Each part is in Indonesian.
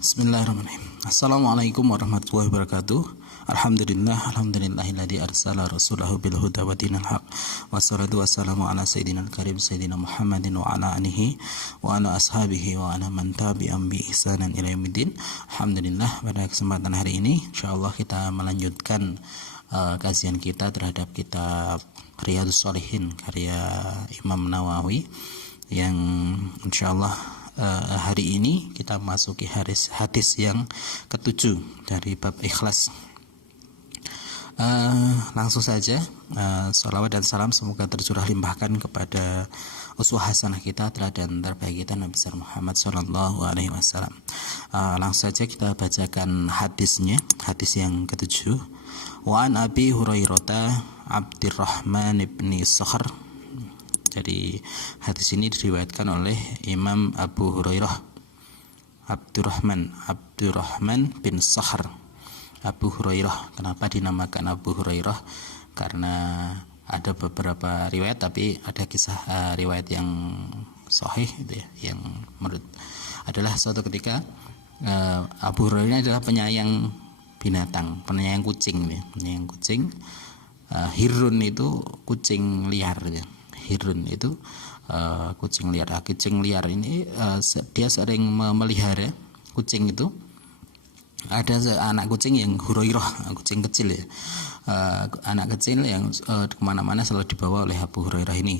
Bismillahirrahmanirrahim. Assalamualaikum warahmatullahi wabarakatuh. Alhamdulillahilladzi arsala rasulahu bil huda wa dinil haq. Wassalatu wassalamu ala sayyidina karim sayyidina Muhammadin wa ala alihi wa ala ashabihi wa ala man tabi'ahum bi ihsanin ila yaumiddin. Alhamdulillah, pada kesempatan hari ini insyaallah kita melanjutkan kajian kita terhadap kitab Riyadhus Shalihin karya Imam Nawawi yang insyaallah hari ini kita masuki hadis yang ketujuh dari bab ikhlas. Langsung saja, salawat dan salam semoga tercurah limpahkan kepada uswah hasanah kita, teladan terbaik kita Nabi besar Muhammad sallallahu alaihi wasallam. Langsung saja kita bacakan hadisnya, hadis yang ketujuh. Wa an Abi Hurairah Abdurrahman bin Sakhr. Jadi hadis ini diriwayatkan oleh Imam Abu Hurairah Abdurrahman bin Sakhr. Abu Hurairah, kenapa dinamakan Abu Hurairah? Karena ada beberapa riwayat, tapi ada kisah riwayat yang sahih gitu ya, yang menurut adalah suatu ketika Abu Hurairah adalah penyayang binatang, penyayang kucing ya, penyayang kucing. Hirun itu kucing liar ya. Hirun itu kucing liar. Kucing liar ini dia sering memelihara kucing itu. Ada anak kucing yang Hurairah, kucing kecil ya. Anak kecil yang kemana-mana selalu dibawa oleh Abu Hurairah ini.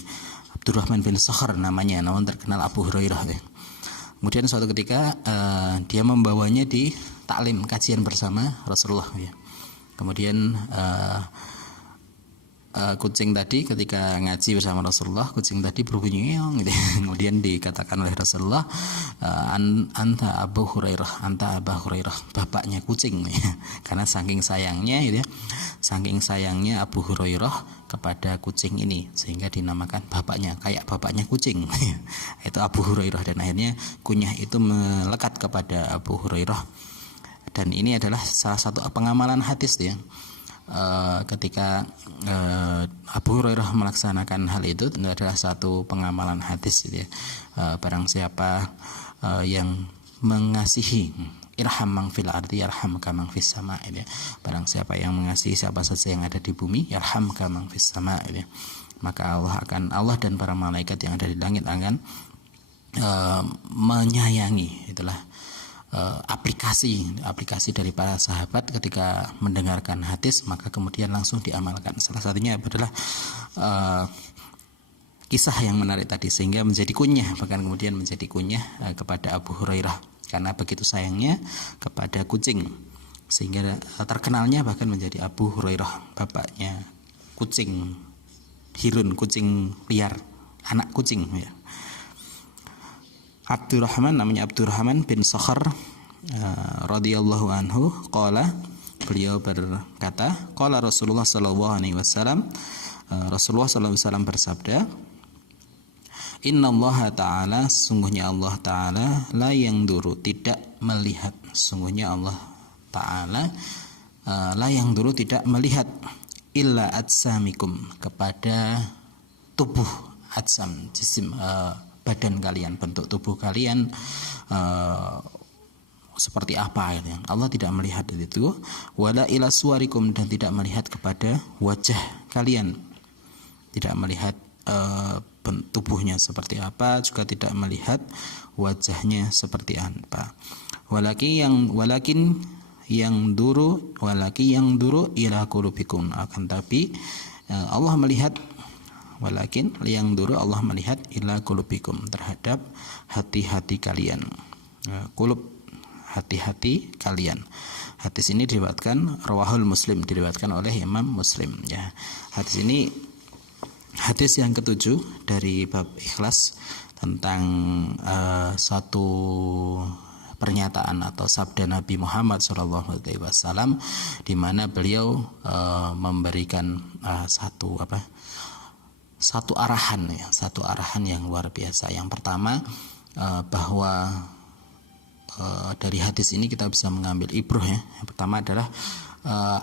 Abdurrahman bin Sakhr namanya, namun terkenal Abu Hurairah ya. Kemudian suatu ketika dia membawanya di taklim, kajian bersama Rasulullah ya. Kemudian kucing tadi ketika ngaji bersama Rasulullah, kucing tadi berbunyi gitu. Kemudian dikatakan oleh Rasulullah, anta Abu Hurairah, anta Abu Hurairah, bapaknya kucing ya. Karena saking sayangnya gitu ya, saking sayangnya Abu Hurairah kepada kucing ini sehingga dinamakan bapaknya, kayak bapaknya kucing. Itu Abu Hurairah, dan akhirnya kunyah itu melekat kepada Abu Hurairah. Dan ini adalah salah satu pengamalan hadis ya. Ketika Abu Hurairah melaksanakan hal itu adalah satu pengamalan hadis gitu ya. Barang siapa yang mengasihi, irham man fil ardi yarhamka man fis sama gitu ya. Barang siapa yang mengasihi siapa saja yang ada di bumi, yarhamka man fis sama gitu ya. Maka Allah dan para malaikat yang ada di langit akan menyayangi. Itulah aplikasi dari para sahabat ketika mendengarkan hadis, maka kemudian langsung diamalkan. Salah satunya adalah kisah yang menarik tadi, sehingga menjadi kunyah, bahkan kemudian menjadi kunyah kepada Abu Hurairah karena begitu sayangnya kepada kucing, sehingga terkenalnya bahkan menjadi Abu Hurairah, bapaknya kucing Hirun, kucing liar, anak kucing ya. Abdurrahman, namanya Abdurrahman bin Sakhr radhiyallahu anhu, qala, beliau berkata, qala Rasulullah sallallahu alaihi wasallam, Rasulullah sallallahu alaihi wasallam bersabda, innallaha ta'ala, sungguhnya Allah ta'ala, la yanduru, tidak melihat, sungguhnya Allah ta'ala la yanduru, tidak melihat, illa atsamikum, kepada tubuh, atsam, jisim, badan kalian, bentuk tubuh kalian seperti apa gitu. Allah tidak melihat itu. Wala ila suwarikum, dan tidak melihat kepada wajah kalian, tidak melihat tubuhnya seperti apa, juga tidak melihat wajahnya seperti apa. Walakin yang duru ila qulubikum, akan tapi Allah melihat, walakin yang dulu Allah melihat ila qulubikum, terhadap hati-hati kalian, qulub, hati-hati kalian. Hadis ini diriwayatkan rawahul Muslim, diriwayatkan oleh Imam Muslim ya. Hadis ini hadis yang ketujuh dari bab ikhlas, tentang suatu pernyataan atau sabda Nabi Muhammad SAW, di mana beliau memberikan satu arahan yang luar biasa. Yang pertama, bahwa dari hadis ini kita bisa mengambil ibrah ya. Yang pertama adalah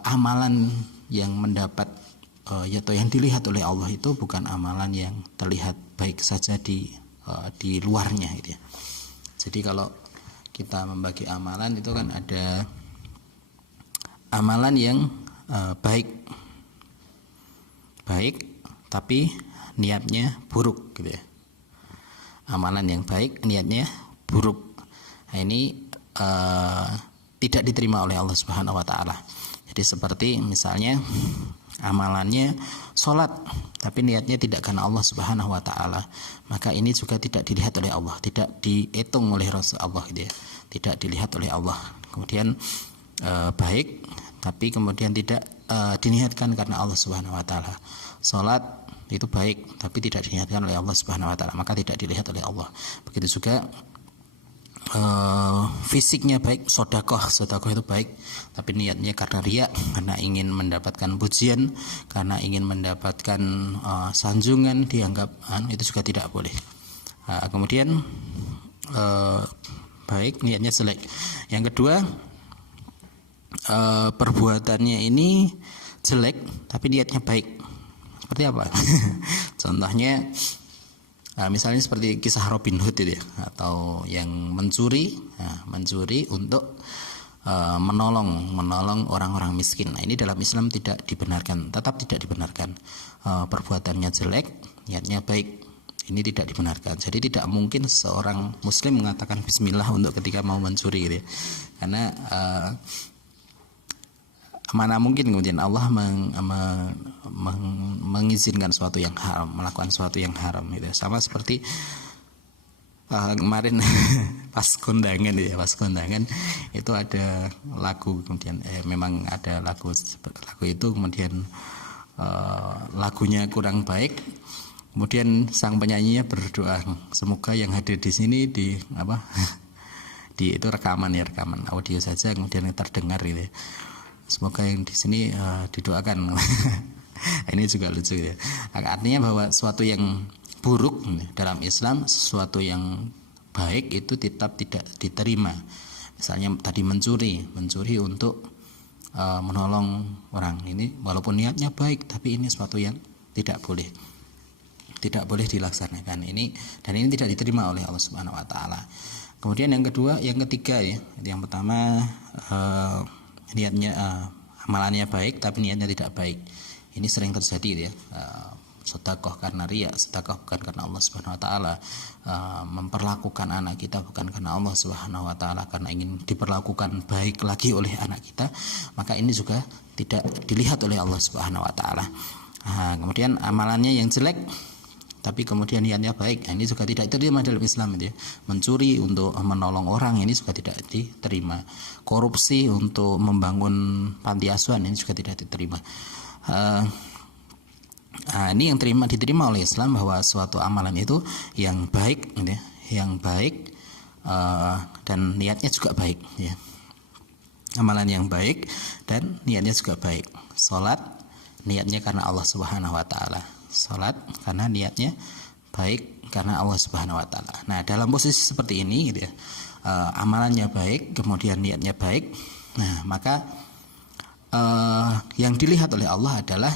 amalan yang mendapat atau yang dilihat oleh Allah itu bukan amalan yang terlihat baik saja di luarnya gitu ya. Jadi kalau kita membagi amalan itu kan ada amalan yang baik tapi niatnya buruk gitu ya. Amalan yang baik niatnya buruk. Nah, ini tidak diterima oleh Allah Subhanahu wa taala. Jadi seperti misalnya amalannya sholat tapi niatnya tidak karena Allah Subhanahu wa taala, maka ini juga tidak dilihat oleh Allah, tidak dihitung oleh Rasulullah gitu ya. Tidak dilihat oleh Allah. Kemudian baik tapi kemudian tidak diniatkan karena Allah Subhanahu wa taala. Salat itu baik tapi tidak diniatkan oleh Allah Subhanahu wa taala, maka tidak dilihat oleh Allah. Begitu juga fisiknya baik, sedekah itu baik tapi niatnya karena riya, karena ingin mendapatkan pujian, karena ingin mendapatkan sanjungan, dianggap itu juga tidak boleh. Kemudian baik niatnya jelek. Yang kedua, perbuatannya ini jelek tapi niatnya baik. Seperti apa? Contohnya misalnya seperti kisah Robin Hood itu ya, atau yang mencuri untuk menolong orang-orang miskin. Nah, ini dalam Islam tidak dibenarkan, tetap tidak dibenarkan. Perbuatannya jelek, niatnya baik, ini tidak dibenarkan. Jadi tidak mungkin seorang muslim mengatakan bismillah untuk ketika mau mencuri gitu ya. Karena mana mungkin kemudian Allah mengizinkan sesuatu yang haram, melakukan sesuatu yang haram gitu. Sama seperti kemarin pas kondangan itu ada lagu, kemudian memang ada lagu itu, kemudian lagunya kurang baik, kemudian sang penyanyinya berdoa semoga yang hadir di sini di itu rekaman audio saja kemudian terdengar gitu. Semoga yang di sini didoakan. Ini juga lucu ya. Artinya bahwa sesuatu yang buruk dalam Islam, sesuatu yang baik itu tetap tidak diterima. Misalnya tadi mencuri untuk menolong orang, ini walaupun niatnya baik tapi ini sesuatu yang tidak boleh dilaksanakan ini, dan ini tidak diterima oleh Allah Subhanahu wa taala. Kemudian yang ketiga ya, yang pertama niatnya amalannya baik tapi niatnya tidak baik. Ini sering terjadi ya. Sedekah karena riya, sedekah bukan karena Allah Subhanahu wa taala, memperlakukan anak kita bukan karena Allah Subhanahu wa taala, karena ingin diperlakukan baik lagi oleh anak kita, maka ini juga tidak dilihat oleh Allah Subhanahu wa taala. Kemudian amalannya yang jelek tapi kemudian niatnya baik, ini juga tidak diterima dalam Islam itu ya. Mencuri untuk menolong orang ini juga tidak diterima. Korupsi untuk membangun panti asuhan ini juga tidak diterima. Ini yang diterima oleh Islam, bahwa suatu amalan itu yang baik gitu ya, yang baik dan niatnya juga baik ya. Amalan yang baik dan niatnya juga baik. Salat niatnya karena Allah Subhanahu wa taala. Salat karena niatnya baik karena Allah Subhanahu wa taala. Nah, dalam posisi seperti ini gitu ya, amalannya baik kemudian niatnya baik. Nah, maka yang dilihat oleh Allah adalah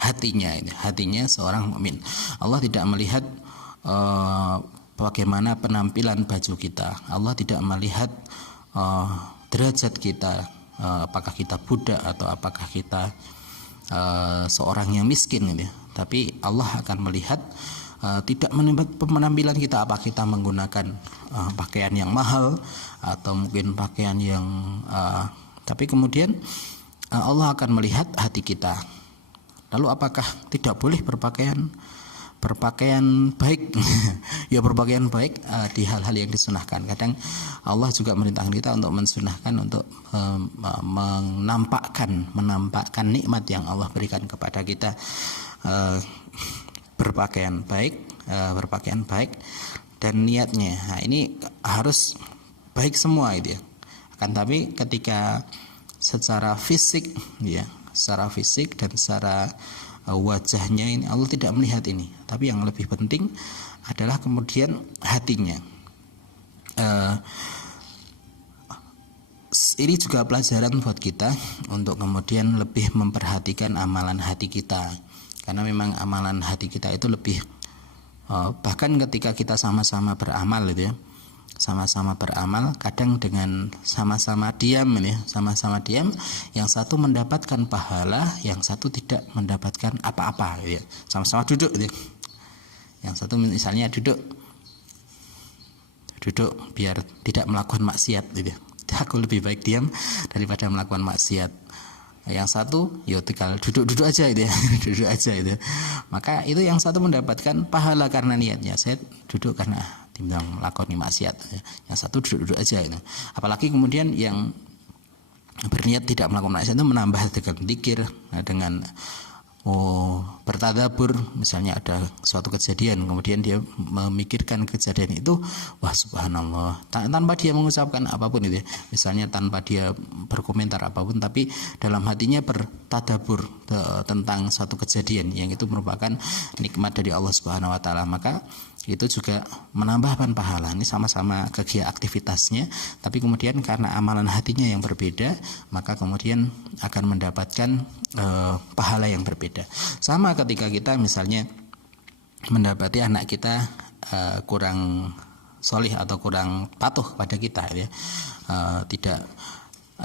hatinya seorang mukmin. Allah tidak melihat bagaimana penampilan baju kita. Allah tidak melihat derajat kita, apakah kita budak atau apakah kita seorang yang miskin gitu ya. Tapi Allah akan melihat tidak penampilan kita, apa kita menggunakan pakaian yang mahal atau mungkin pakaian yang tapi kemudian Allah akan melihat hati kita. Lalu apakah tidak boleh berpakaian baik? Ya, berpakaian baik di hal-hal yang disunahkan. Kadang Allah juga merintahkan kita untuk mensunahkan, untuk menampakkan nikmat yang Allah berikan kepada kita. Berpakaian baik dan niatnya. Nah, ini harus baik semua itu ya. Akan tapi ketika secara fisik dan secara wajahnya ini Allah tidak melihat ini, tapi yang lebih penting adalah kemudian hatinya. Ini juga pelajaran buat kita untuk kemudian lebih memperhatikan amalan hati kita, karena memang amalan hati kita itu lebih bahkan ketika kita sama-sama beramal gitu ya, sama-sama beramal, kadang dengan sama-sama diam ini, sama-sama diam, yang satu mendapatkan pahala, yang satu tidak mendapatkan apa-apa gitu ya. Sama-sama duduk gitu. Yang satu misalnya duduk biar tidak melakukan maksiat gitu ya. Aku lebih baik diam daripada melakukan maksiat. Yang satu ya tinggal duduk aja gitu ya. Duduk aja gitu. Maka itu yang satu mendapatkan pahala karena niatnya, saya duduk karena timbang melakoni maksiat. Yang satu duduk aja gitu. Apalagi kemudian yang berniat tidak melakukan maksiat itu menambah dengan zikir, dengan bertadabbur. Misalnya ada suatu kejadian, kemudian dia memikirkan kejadian itu, wah subhanallah, tanpa dia mengucapkan apapun itu, misalnya tanpa dia berkomentar apapun, tapi dalam hatinya bertadabbur tentang suatu kejadian yang itu merupakan nikmat dari Allah Subhanahu wa taala, maka itu juga menambahkan pahala. Ini sama-sama kegiatan aktivitasnya, tapi kemudian karena amalan hatinya yang berbeda, maka kemudian akan mendapatkan pahala yang berbeda. Sama ketika kita misalnya mendapati anak kita kurang solih atau kurang patuh kepada kita ya, tidak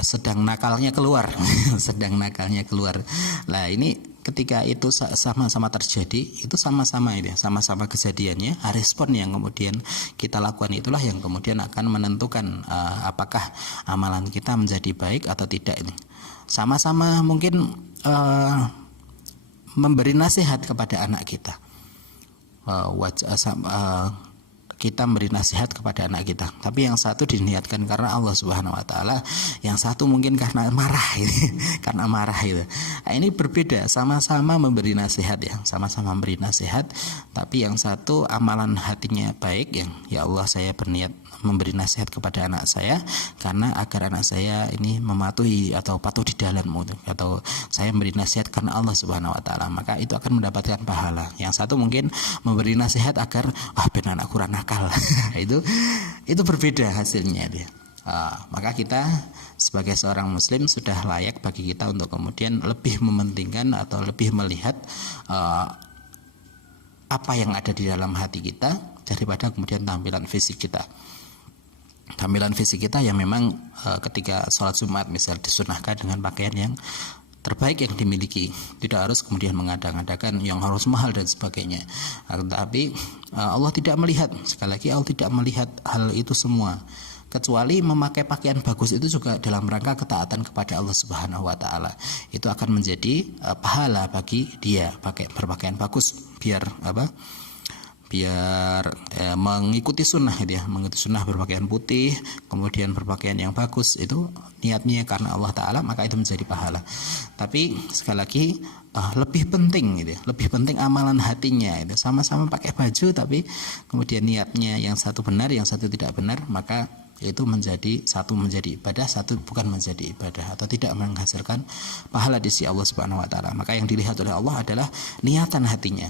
sedang nakalnya keluar sedang nakalnya keluar. Nah ini ketika itu sama-sama terjadi, itu sama-sama ini, sama-sama kejadiannya, respon yang kemudian kita lakukan itulah yang kemudian akan menentukan apakah amalan kita menjadi baik atau tidak. Ini sama-sama mungkin memberi nasihat kepada anak kita, kita memberi nasihat kepada anak kita, tapi yang satu diniatkan karena Allah Subhanahu wa taala, yang satu mungkin karena marah ini karena marah itu. Nah, ini berbeda, sama-sama memberi nasihat ya, sama-sama memberi nasihat, tapi yang satu amalan hatinya baik, yang ya Allah saya berniat memberi nasihat kepada anak saya karena agar anak saya ini mematuhi atau patuh di dalammu, atau saya memberi nasihat karena Allah Subhanahu wa taala, maka itu akan mendapatkan pahala. Yang satu mungkin memberi nasihat agar ben anak kurang nakal itu berbeda hasilnya dia. Maka kita sebagai seorang muslim sudah layak bagi kita untuk kemudian lebih mementingkan atau lebih melihat apa yang ada di dalam hati kita daripada kemudian tampilan fisik kita. Tampilan fisik kita yang memang ketika sholat Jumat misal disunahkan dengan pakaian yang terbaik yang dimiliki, tidak harus kemudian mengada-ngadakan yang harus mahal dan sebagainya. Tetapi Allah tidak melihat, sekali lagi Allah tidak melihat hal itu semua, kecuali memakai pakaian bagus itu juga dalam rangka ketaatan kepada Allah Subhanahu wa taala. Itu akan menjadi pahala bagi dia berpakaian bagus, biar mengikuti sunnah gitu ya, mengikuti sunnah berpakaian putih, kemudian berpakaian yang bagus, itu niatnya karena Allah Ta'ala, maka itu menjadi pahala. Tapi sekali lagi lebih penting gitu ya, lebih penting amalan hatinya itu, sama-sama pakai baju tapi kemudian niatnya yang satu benar, yang satu tidak benar, maka itu satu menjadi ibadah, satu bukan menjadi ibadah, atau tidak menghasilkan pahala di sisi Allah Subhanahu wa taala. Maka yang dilihat oleh Allah adalah niatan hatinya.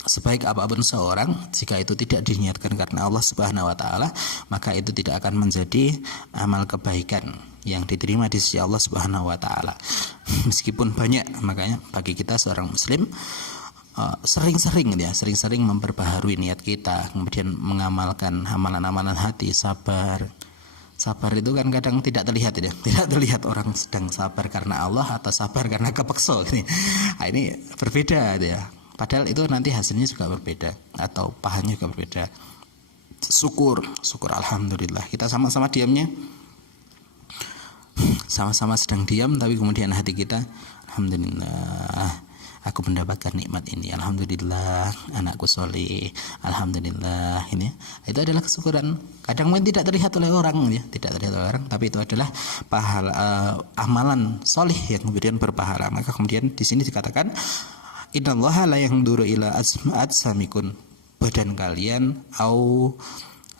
Sebaik apapun seorang, jika itu tidak diniatkan karena Allah Subhanahu wa taala, maka itu tidak akan menjadi amal kebaikan yang diterima di sisi Allah Subhanahu wa taala. Meskipun banyak, makanya bagi kita seorang muslim sering-sering memperbaharui niat kita, kemudian mengamalkan amalan-amalan hati, sabar itu kan kadang tidak terlihat orang sedang sabar karena Allah atau sabar karena kepeksa gitu. Nah, ini berbeda ya. Padahal itu nanti hasilnya juga berbeda atau pahalanya juga berbeda. Syukur alhamdulillah. Kita sama-sama diamnya, sama-sama sedang diam, tapi kemudian hati kita, alhamdulillah, aku mendapatkan nikmat ini. Alhamdulillah, anakku soleh. Alhamdulillah, ini itu adalah kesyukuran. Kadang mungkin tidak terlihat oleh orang, ya, tapi itu adalah pahala amalan soleh yang kemudian berpahala. Maka kemudian di sini dikatakan, innallaha la yanzuru ila ajsamikum, badan kalian,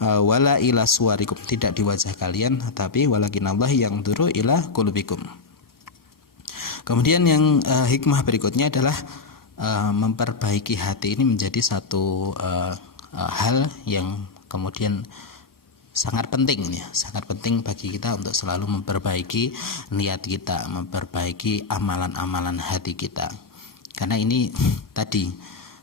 wala ila suwarikum, tidak di wajah kalian, tapi walakinallahi yanzuru ila qulubikum. Kemudian yang hikmah berikutnya adalah memperbaiki hati ini menjadi satu hal yang kemudian sangat penting bagi kita untuk selalu memperbaiki niat kita, memperbaiki amalan-amalan hati kita. Karena ini tadi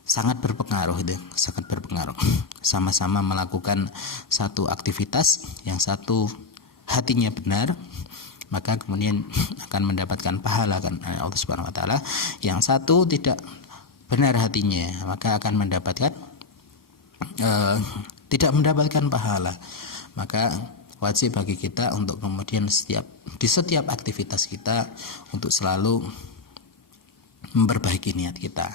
sangat berpengaruh itu, sangat berpengaruh. Sama-sama melakukan satu aktivitas, yang satu hatinya benar, maka kemudian akan mendapatkan pahala kan Allah Subhanahu wa taala. Yang satu tidak benar hatinya, maka akan mendapatkan tidak mendapatkan pahala. Maka wajib bagi kita untuk kemudian di setiap aktivitas kita untuk selalu memperbaiki niat kita,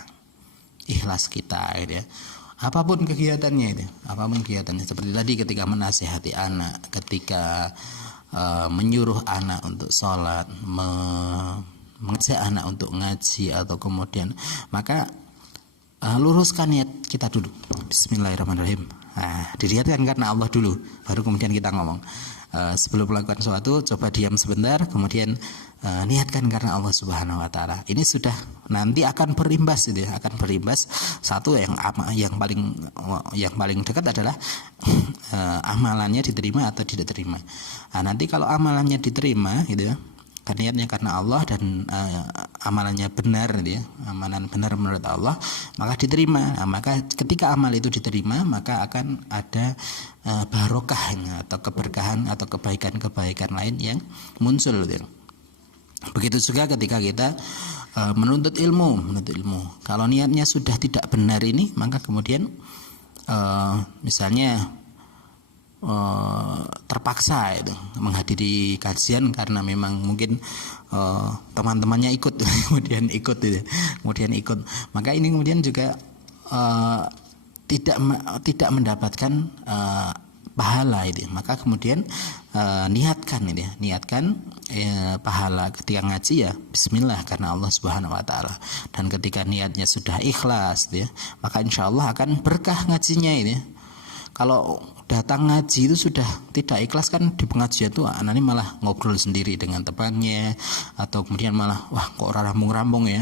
ikhlas kita gitu ya. Apapun kegiatannya itu, apapun kegiatannya, seperti tadi ketika menasihati anak, ketika menyuruh anak untuk sholat, mengajak anak untuk ngaji, atau kemudian maka luruskan niat kita dulu. Bismillahirrahmanirrahim. Nah, dilihatkan karena Allah dulu, baru kemudian kita ngomong. Sebelum melakukan sesuatu, coba diam sebentar, kemudian niatkan karena Allah Subhanahu wa taala. Ini sudah nanti akan berimbas gitu ya, akan berimbas. Satu yang paling dekat adalah amalannya diterima atau tidak diterima. Nah, nanti kalau amalannya diterima gitu ya, niatnya karena Allah dan amalannya benar gitu ya, amalan benar menurut Allah, maka diterima. Nah, maka ketika amal itu diterima, maka akan ada barokah atau keberkahan atau kebaikan-kebaikan lain yang muncul gitu. Begitu juga ketika kita menuntut ilmu. Kalau niatnya sudah tidak benar ini, maka kemudian misalnya terpaksa itu menghadiri kajian karena memang mungkin teman-temannya ikut kemudian ikut, maka ini kemudian juga tidak mendapatkan pahala itu. Maka kemudian niatkan pahala ketika ngaji ya bismillah karena Allah Subhanahu wa taala. Dan ketika niatnya sudah ikhlas gitu ya, maka insyaallah akan berkah ngajinya ini. Kalau datang ngaji itu sudah tidak ikhlas kan, di pengajian tuh anaknya malah ngobrol sendiri dengan temannya, atau kemudian malah wah kok rambung-rambung ya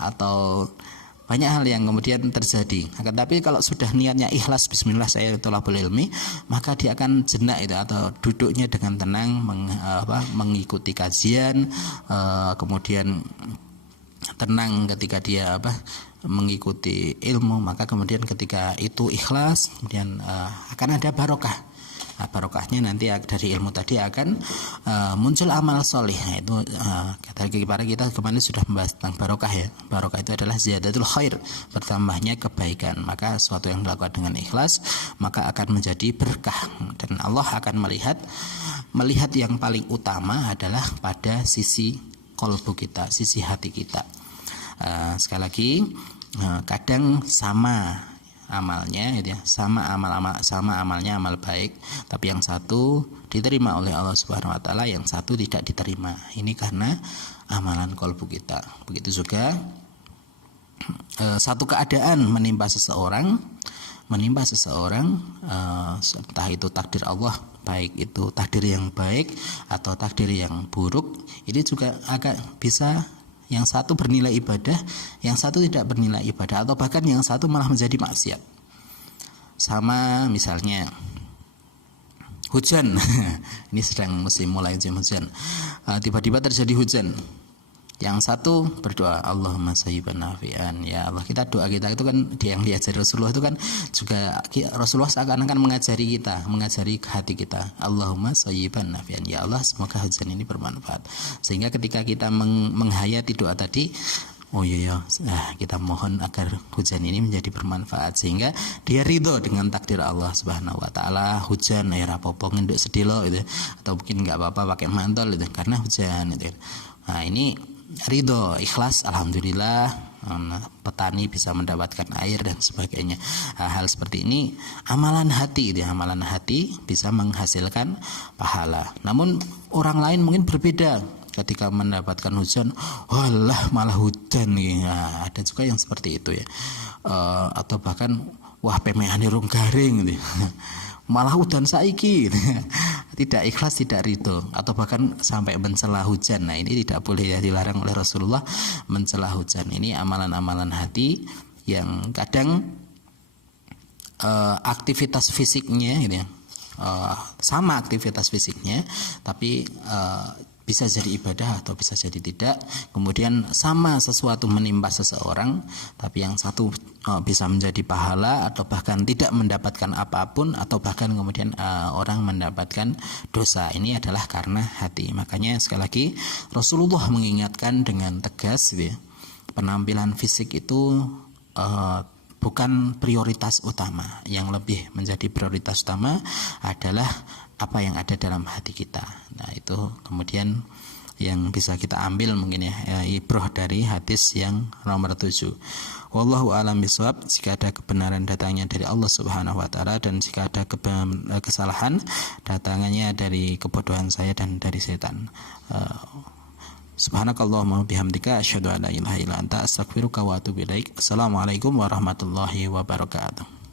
atau banyak hal yang kemudian terjadi. Tapi kalau sudah niatnya ikhlas, bismillah saya thalabul ilmi, maka dia akan jenak itu atau duduknya dengan tenang mengikuti kajian, kemudian tenang ketika dia mengikuti ilmu. Maka kemudian ketika itu ikhlas, kemudian akan ada barokah. Nah, barokahnya nanti dari ilmu tadi akan muncul amal soleh. Nah, itu kita kemarin sudah membahas tentang barokah ya. Barokah itu adalah ziyadatul khair, bertambahnya kebaikan. Maka sesuatu yang dilakukan dengan ikhlas maka akan menjadi berkah, dan Allah akan melihat yang paling utama adalah pada sisi qalbu kita, sisi hati kita. Sekali lagi, kadang sama amalnya gitu ya, sama amalnya amal baik, tapi yang satu diterima oleh Allah Subhanahu wa taala, yang satu tidak diterima. Ini karena amalan qalbu kita. Begitu juga satu keadaan menimpa seseorang, entah itu takdir Allah, baik itu takdir yang baik atau takdir yang buruk, ini juga agak bisa yang satu bernilai ibadah, yang satu tidak bernilai ibadah, atau bahkan yang satu malah menjadi maksiat. Sama misalnya hujan ini sedang mulai musim hujan, tiba-tiba terjadi hujan. Yang satu berdoa Allahumma sayyiban nafi'an, ya Allah. Doa kita itu kan yang diajari Rasulullah itu kan juga Rasulullah seakan-akan mengajari hati kita, Allahumma sayyiban nafi'an, ya Allah semoga hujan ini bermanfaat. Sehingga ketika kita menghayati doa tadi, kita mohon agar hujan ini menjadi bermanfaat, sehingga dia ridho dengan takdir Allah Subhanahu wa taala. Hujan rapopo ngenduk sedilo gitu, atau mungkin enggak apa-apa pakai mantel gitu karena hujan gitu. Nah, ini ridho, ikhlas, alhamdulillah petani bisa mendapatkan air dan sebagainya. Hal seperti ini amalan hati bisa menghasilkan pahala. Namun orang lain mungkin berbeda, ketika mendapatkan hujan, walah malah hujan nih. Nah, ada juga yang seperti itu ya. Atau bahkan wah pemeane rung garing gitu. Malah udan saiki gitu. Tidak ikhlas, tidak ridho, atau bahkan sampai mencela hujan. Nah, ini tidak boleh ya, dilarang oleh Rasulullah mencela hujan. Ini amalan-amalan hati yang kadang aktivitas fisiknya gitu ya, sama aktivitas fisiknya, tapi bisa jadi ibadah atau bisa jadi tidak. Kemudian sama sesuatu menimpa seseorang, tapi yang satu bisa menjadi pahala atau bahkan tidak mendapatkan apapun, atau bahkan kemudian orang mendapatkan dosa. Ini adalah karena hati. Makanya sekali lagi Rasulullah mengingatkan dengan tegas ya, penampilan fisik itu bukan prioritas utama. Yang lebih menjadi prioritas utama adalah apa yang ada dalam hati kita. Nah, itu kemudian yang bisa kita ambil mungkin ya, ibrah dari hadis yang nomor 7. Wallahu a'lam bishawab. Jika ada kebenaran datangnya dari Allah Subhanahu wa taala, dan jika ada kesalahan datangnya dari kebodohan saya dan dari setan. Subhanakallahumma bihamdika asyhadu an la ilaha illa anta astaghfiruka wa atubu ilaik. Assalamualaikum warahmatullahi wabarakatuh.